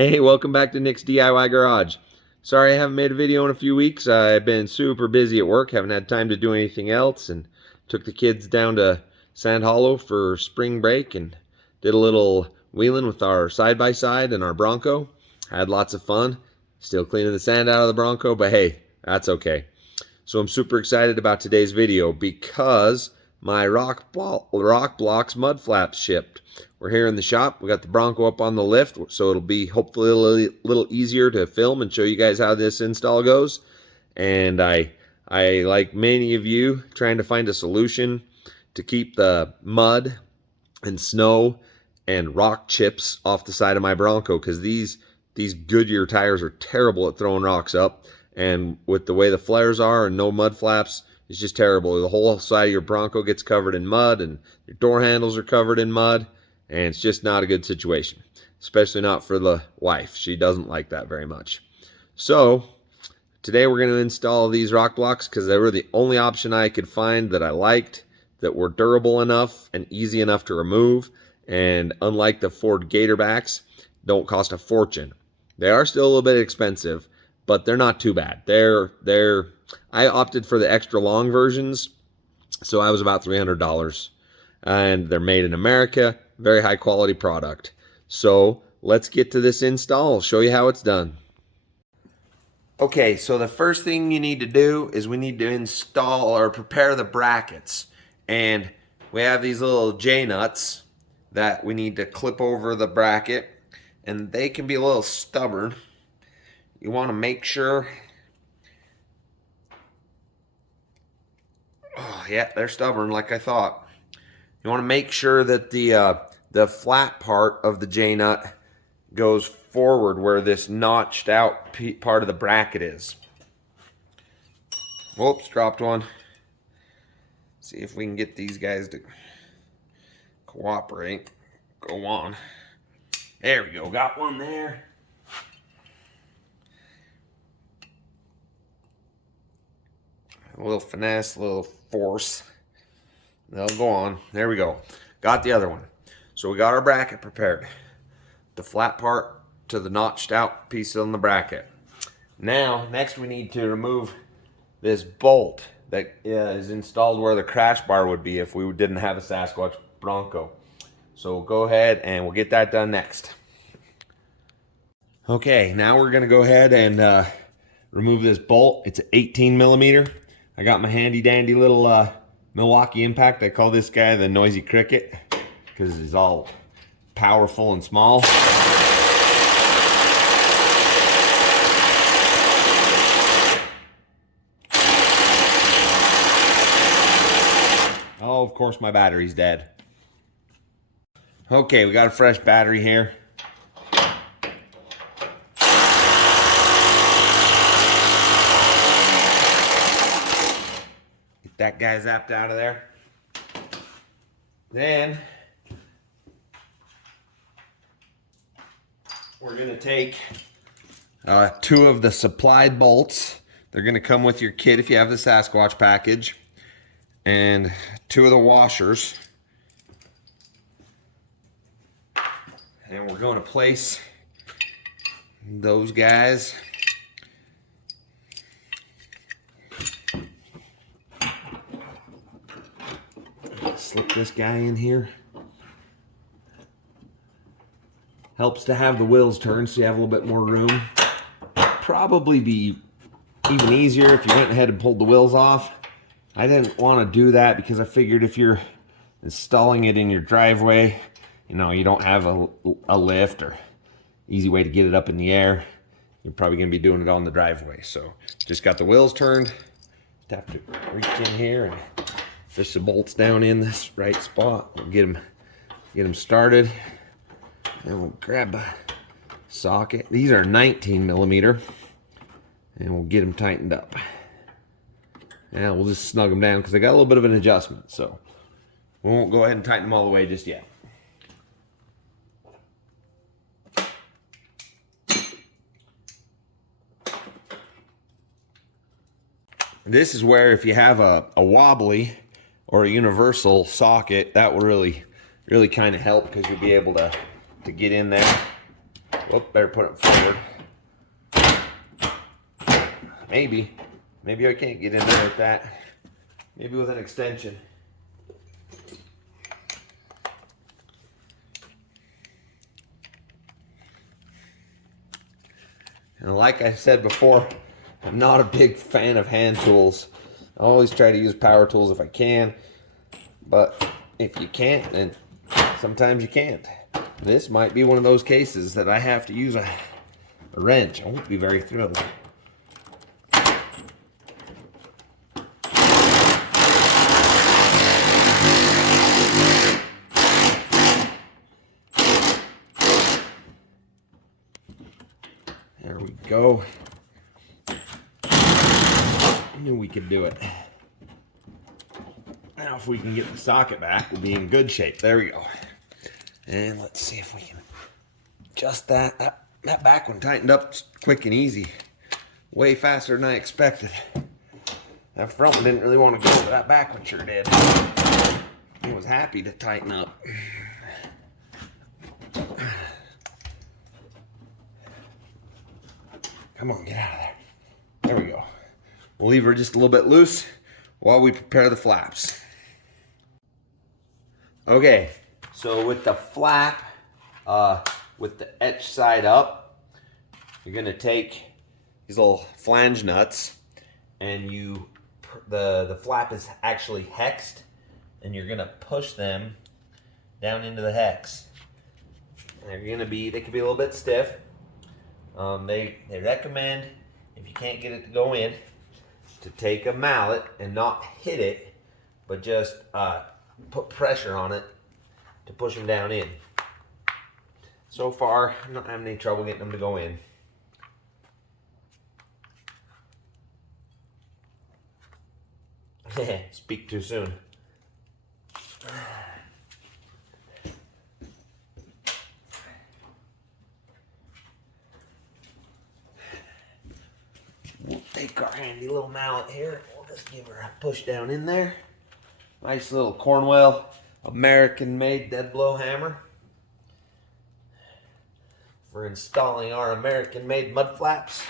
Hey, welcome back to Nick's DIY Garage. Sorry I haven't made a video in a few weeks. I've been super busy at work, haven't had time to do anything else, and took the kids down to Sand Hollow for spring break and did a little wheeling with our side-by-side and our Bronco. Had lots of fun. Still cleaning the sand out of the Bronco, but hey, that's okay. So I'm super excited about today's video because my Rokblokz mud flaps shipped. We're here in the shop. We got the Bronco up on the lift, so it'll be hopefully a little easier to film and show you guys how this install goes. And I like many of you, trying to find a solution to keep the mud and snow and rock chips off the side of my Bronco, because these Goodyear tires are terrible at throwing rocks up. And with the way the flares are and no mud flaps, it's just terrible. The whole side of your Bronco gets covered in mud, and your door handles are covered in mud, and it's just not a good situation, especially not for the wife. She doesn't like that very much. So today we're going to install these Rokblokz because they were the only option I could find that I liked, that were durable enough and easy enough to remove, and unlike the Ford Gatorbacks, don't cost a fortune. They are still a little bit expensive, but they're not too bad. I opted for the extra long versions, so I was about $300, and they're made in America. Very high quality product. So let's get to this install. I'll show you how it's done. Okay, so the first thing you need to do is we need to install or prepare the brackets, and we have these little J-nuts that we need to clip over the bracket, and they can be a little stubborn. You want to make sure, oh yeah, they're stubborn like I thought. You want to make sure that the flat part of the J-nut goes forward where this notched out part of the bracket is. Whoops, dropped one. See if we can get these guys to cooperate. Go on. There we go, got one there. A little finesse, a little force. They'll go on. There we go. Got the other one. So we got our bracket prepared. The flat part to the notched out piece on the bracket. Now, next we need to remove this bolt that is installed where the crash bar would be if we didn't have a Sasquatch Bronco. So we'll go ahead and we'll get that done next. Okay, now we're going to go ahead and remove this bolt. It's an 18 millimeter. I got my handy dandy little Milwaukee Impact. I call this guy the Noisy Cricket because he's all powerful and small. Oh, of course my battery's dead. Okay, we got a fresh battery here. Get that guy zapped out of there. Then we're going to take 2 of the supplied bolts. They're going to come with your kit if you have the Sasquatch package. And 2 of the washers. And we're going to place those guys slip this guy in here. Helps to have the wheels turned so you have a little bit more room. Probably be even easier if you went ahead and pulled the wheels off. I didn't want to do that because I figured if you're installing it in your driveway, you know, you don't have a lift or easy way to get it up in the air, you're probably going to be doing it on the driveway. So just got the wheels turned. Just have to reach in here and fish the bolts down in this right spot. We'll get them started. And we'll grab a socket. These are 19 millimeter. And we'll get them tightened up. And we'll just snug them down because they got a little bit of an adjustment. So we won't go ahead and tighten them all the way just yet. This is where if you have a wobbly or a universal socket, that will really kind of help because you'll be able to get in there Whoop, better put it forward. Maybe I can't get in there with that. Maybe with an extension. And like I said before, I'm not a big fan of hand tools. I always try to use power tools if I can, but if you can't, then sometimes you can't. This might be one of those cases that I have to use a wrench. I won't be very thrilled. There we go. I knew we could do it. Now if we can get the socket back, we'll be in good shape. There we go. And let's see if we can adjust that. That back one tightened up quick and easy. Way faster than I expected. That front one didn't really want to go, but that back one sure did. He was happy to tighten up. Come on, get out of there. There we go. We'll leave her just a little bit loose while we prepare the flaps. Okay, so with the flap, with the etch side up, you're gonna take these little flange nuts, and the flap is actually hexed, and you're gonna push them down into the hex. They can be a little bit stiff. They recommend, if you can't get it to go in, to take a mallet and not hit it, but just put pressure on it to push them down in. So far, I'm not having any trouble getting them to go in. Speak too soon. We'll take our handy little mallet here. We'll just give her a push down in there. Nice little Cornwell American-made dead blow hammer for installing our American-made mud flaps.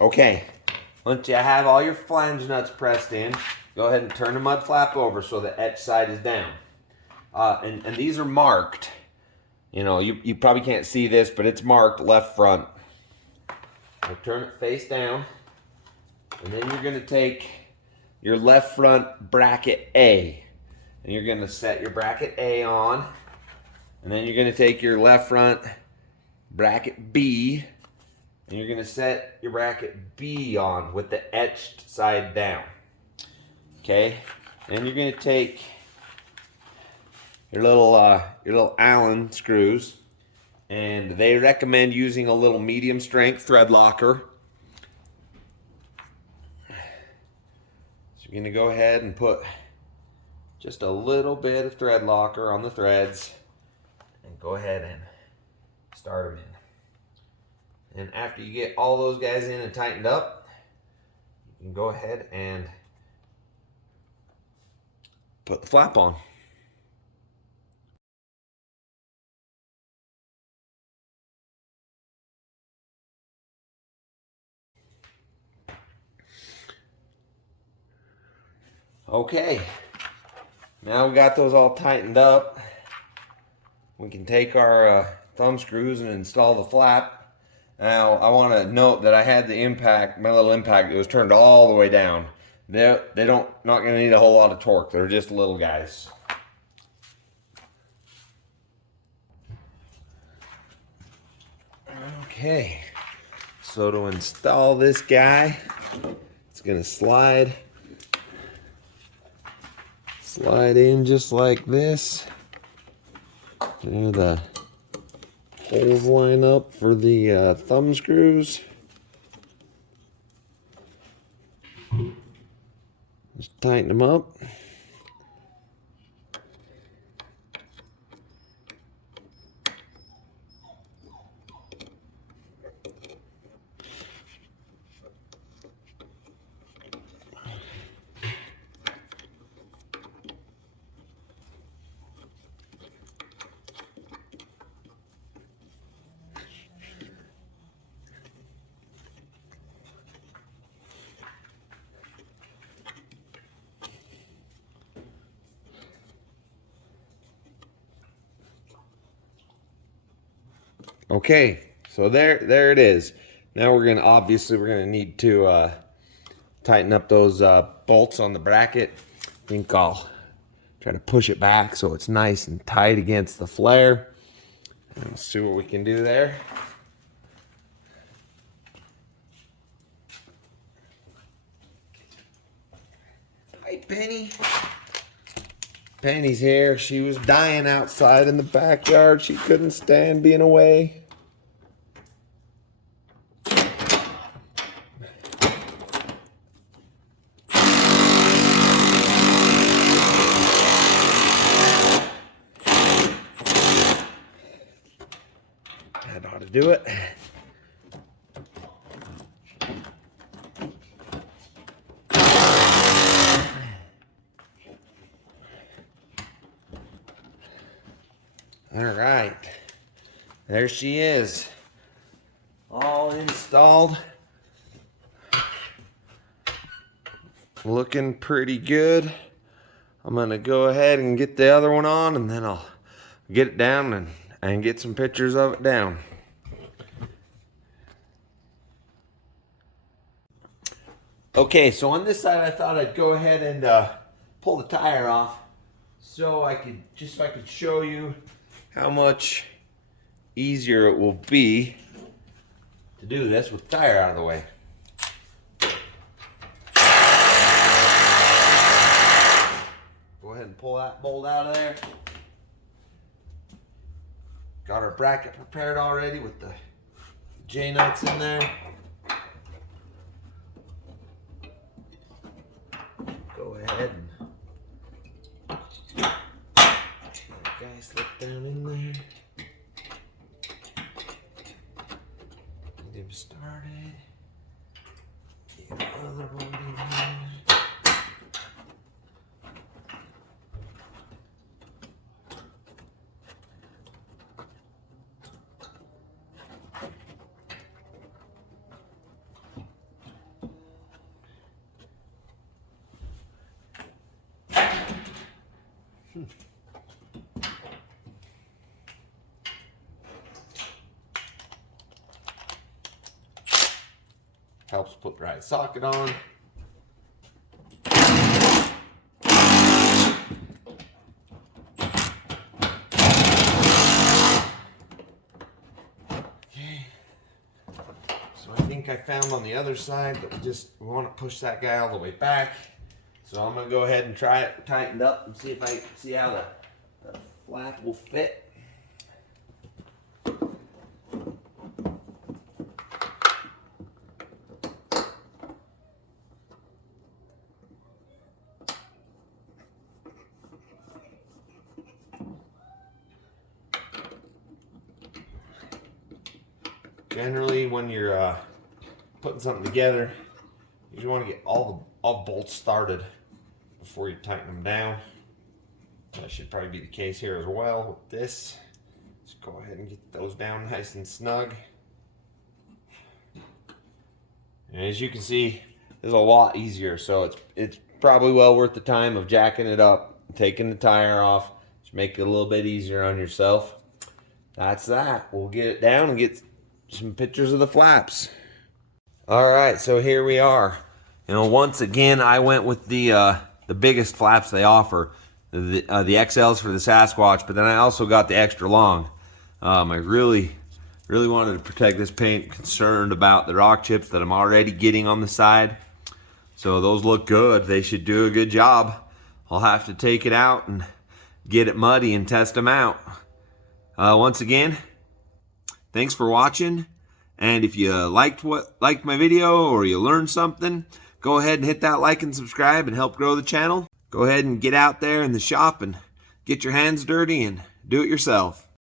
Okay, once you have all your flange nuts pressed in, go ahead and turn the mud flap over so the etch side is down. And these are marked. You know, you probably can't see this, but it's marked left front. I'll turn it face down, and then you're going to take your left front bracket A, and you're going to set your bracket A on, and then you're going to take your left front bracket B, and you're going to set your bracket B on with the etched side down. Okay, then you're going to take your little Allen screws, and they recommend using a little medium strength thread locker. So you're going to go ahead and put just a little bit of thread locker on the threads, and go ahead and start them in. And after you get all those guys in and tightened up, you can go ahead and put the flap on. Okay, now we got those all tightened up. We can take our thumb screws and install the flap. Now, I want to note that I had the impact, my little impact, it was turned not going to need a whole lot of torque. They're just little guys. Okay, so to install this guy, it's going to slide in just like this. There the holes line up for the thumb screws. tighten them up. Okay, so there it is. Now we're gonna need to tighten up those bolts on the bracket. I think I'll try to push it back so it's nice and tight against the flare. Let's see what we can do there. Hi, Penny. Penny's here. She was dying outside in the backyard. She couldn't stand being away. That ought to do it. All right, there she is, all installed. Looking pretty good. I'm gonna go ahead and get the other one on, and then I'll get it down and get some pictures of it down. Okay, so on this side I thought I'd go ahead and pull the tire off so I could show you how much easier it will be to do this with the tire out of the way. Go ahead and pull that bolt out of there. Got our bracket prepared already with the J-nuts in there. Go ahead and guys slip down in there. Get him started. Get the other one in here. Helps put the right socket on. Okay. So I think I found on the other side that we want to push that guy all the way back. So I'm going to go ahead and try it tightened up and see if I see how the flap will fit. Generally, when you're putting something together, you just want to get all the bolts started before you tighten them down. That should probably be the case here as well with this. Just go ahead and get those down nice and snug. And as you can see, it's a lot easier, so it's probably well worth the time of jacking it up, taking the tire off, just make it a little bit easier on yourself. That's that. We'll get it down and get some pictures of the flaps. All right, so here we are. You know, once again, I went with the biggest flaps they offer, the XLs for the Sasquatch, but then I also got the extra long. I really wanted to protect this paint, concerned about the rock chips that I'm already getting on the side. So those look good. They should do a good job. I'll have to take it out and get it muddy and test them out. Once again, thanks for watching. And if you liked my video or you learned something, go ahead and hit that like and subscribe and help grow the channel. Go ahead and get out there in the shop and get your hands dirty and do it yourself.